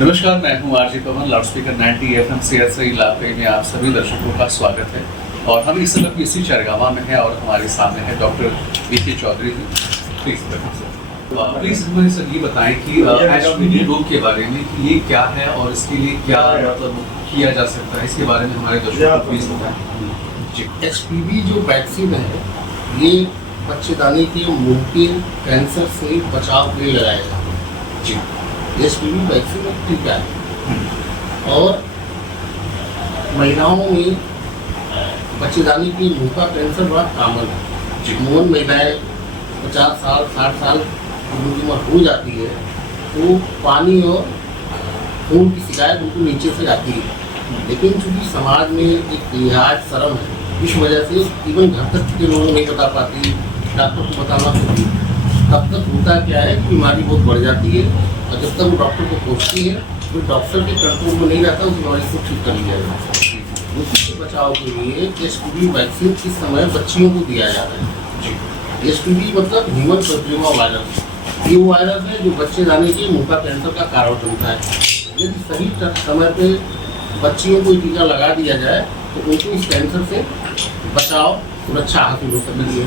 नमस्कार, मैं हूं RJ Pavan. Loudspeaker 90 FM CSI इलाके में आप सभी दर्शकों का स्वागत है। और हम इस समय इसी चरगावा में हैं और हमारे सामने है doctor VK Chaudhary ji. Please हमें सर ये बताएं कि HPV रोग के बारे में कि ये क्या है और इसके लिए क्या मतलब किया जा सकता है, इसके बारे में हमारे दर्शकों को प्लीज बताएं। HPV जो वैक्सीन है ये बच्चेदानी के मुंह के कैंसर से बचाव के लिए लगाया जाता है। जी, HPV वैक्सीन एक टीका है और महिलाओं में बच्चेदानी के मुंह का कैंसर बड़ा कॉमन है। जी, मोहन महिलाएं 50 साल 60 साल उनकी उम्र हो जाती है तो पानी और खून की शिकायत उनको नीचे से आती है, लेकिन चूंकि समाज में एक लिहाज शर्म है, इस वजह से इवन घर तक के लोग नहीं बता पाती, डॉक्टर को बताना पड़ती है। तब तक होता क्या है कि बीमारी बहुत बढ़ जाती है और जब तक वो डॉक्टर को पहुँचती है तो डॉक्टर के कंट्रोल में नहीं रहता, उस बीमारी को ठीक कर लिया जाता है। उसी से बचाव के लिए HPV वैक्सीन इस समय बच्चियों को दिया जा रहा है। HPV मतलब ह्यूमन पैपिलोमा वायरस। ये वायरस है जो बच्चेदानी के मुंह का कैंसर का कारण बनता है। यदि सही समय पे बच्चियों को टीका लगा दिया जाए तो उनको इस कैंसर से बचाव सुरक्षा हासिल हो सकती है।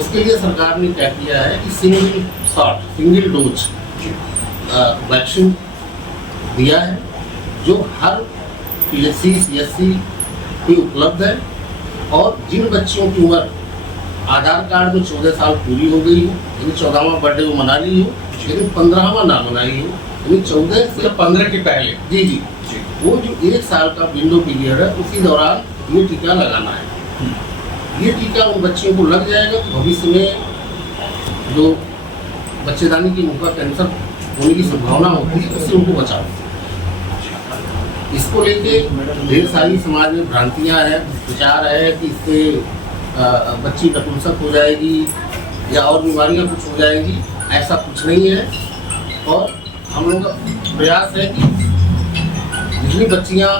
उसके लिए सरकार ने क्या किया है कि सिंगल डोज वैक्सीन दिया है जो हर PHC CSC पे उपलब्ध है। और जिन बच्चियों की उम्र आधार कार्ड में 14 साल पूरी हो गई हो, यानी 14वां बर्थडे वो मना ली हो, लेकिन 15वां ना मनाई हो, यानी 14 से 15 के पहले जी जी वो जो 1 साल का विंडो पीरियड है उसी दौरान ये टीका लगाना है। ये टीका उन बच्चियों को लग जाएगा तो भविष्य में जो बच्चेदानी की मुंह का कैंसर होने की संभावना होती है उससे उनको बचाओ। इसको लेके ढेर सारी समाज में भ्रांतियां हैं, विचार है कि इससे बच्ची नपुंसक हो जाएगी या और बीमारियां कुछ हो जाएंगी। ऐसा कुछ नहीं है और हम लोगों का प्रयास है कि जितनी बच्चियां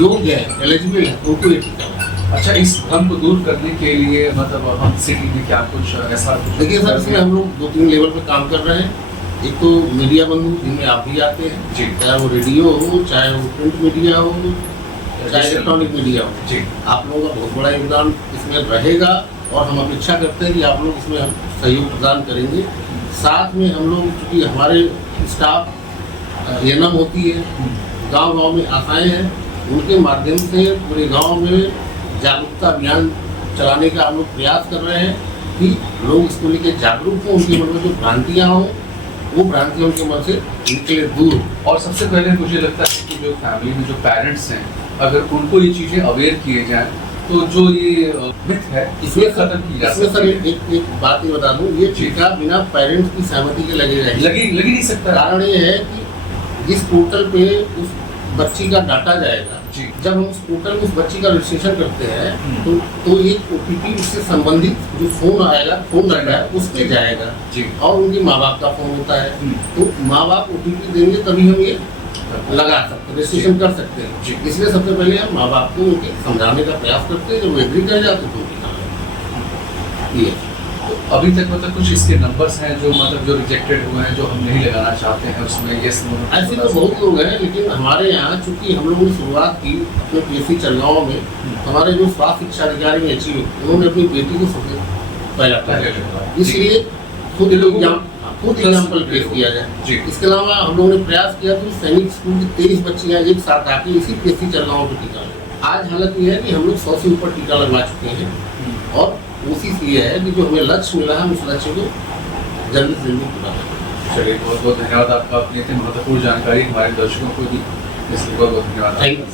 योग्य हैं, एलिजिबल हैं, उनको ये टीका। अच्छा, इस भ्रम को दूर करने के लिए मतलब हम सिटी में क्या कुछ ऐसा कुछ देखिए सर, इसमें हम लोग 2-3 लेवल पे काम कर रहे हैं। एक तो मीडिया बंधु जिनमें आप भी आते हैं जी, चाहे वो रेडियो हो, चाहे वो प्रिंट मीडिया हो, चाहे इलेक्ट्रॉनिक मीडिया हो जी, आप लोगों का बहुत बड़ा योगदान इसमें रहेगा और हम अपेक्षा करते हैं कि आप लोग इसमें हम सहयोग प्रदान करेंगे। साथ में हम लोग चूँकि हमारे स्टाफ एएनएम होती है, गांव-गांव में आशाएं हैं, उनके माध्यम से पूरे गांव में जागरूकता अभियान चलाने का हम लोग प्रयास कर रहे हैं कि लोग इसको लेकर जागरूक हों, उनके मन में जो भ्रांतियाँ हों वो भ्रांतियाँ उनके मन से निकले दूर। और सबसे पहले मुझे लगता है कि जो फैमिली में जो पेरेंट्स हैं, अगर उनको ये चीज़ें अवेयर किए जाएं तो जो ये मिथ है इसमें खत्म की जा सकती है। एक बात ये बता दूं, ये टीका बिना पेरेंट्स की सहमति के लग ही नहीं सकता। कारण ये है कि जिस पोर्टल पे उस बच्ची का डाटा जाएगा, जब हम उस पोर्टल में उस बच्ची का रजिस्ट्रेशन करते हैं तो एक OTP उससे संबंधित जो फोन आएगा, फोन रहेगा उस पे जाएगा और उनके माँ बाप का फोन होता है तो माँ बाप OTP देंगे तभी हम ये लगा सकते हैं, रजिस्ट्रेशन कर सकते हैं। इसलिए सबसे पहले हम माँ बाप को उनके समझाने का प्रयास करते हैं, जब वो एग्री कर जाते तो ये अभी तक मतलब कुछ इसके नंबर्स हैं जो मतलब जो रिजेक्टेड हुए हैं, जो हम नहीं लगाना चाहते हैं उसमें यस नो? ऐसे तो बहुत लोग हैं, लेकिन हमारे यहाँ चूंकि हम लोगों ने शुरुआत की अपने PSC चरगांव में, हमारे जो स्वास्थ्य शिक्षा अधिकारी हैं उन्होंने अपनी बेटी को सबसे पहला, इसलिए खुद एग्जाम्पल पेश किया जाए। इसके अलावा हम लोगों ने प्रयास किया कि सैनिक स्कूल की 23 बच्चियाँ एक साथ आके इसी PSC चरगांव पर टीका लगा। आज हालत ये है कि हम लोग 100 से ऊपर टीका लगवा चुके हैं और कोशिश ये है कि जो हमें लक्ष्य मिला है उस लक्ष्य को जल्दी से जल्दी पूरा करें। चलिए, बहुत बहुत धन्यवाद आपका अपनी इतनी महत्वपूर्ण जानकारी हमारे दर्शकों को दी, इसलिए बहुत बहुत धन्यवाद। Thank you.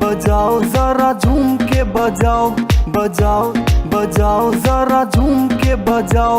बजाओ जरा झूम के बजाओ, बजाओ बजाओ जरा झूम के बजाओ।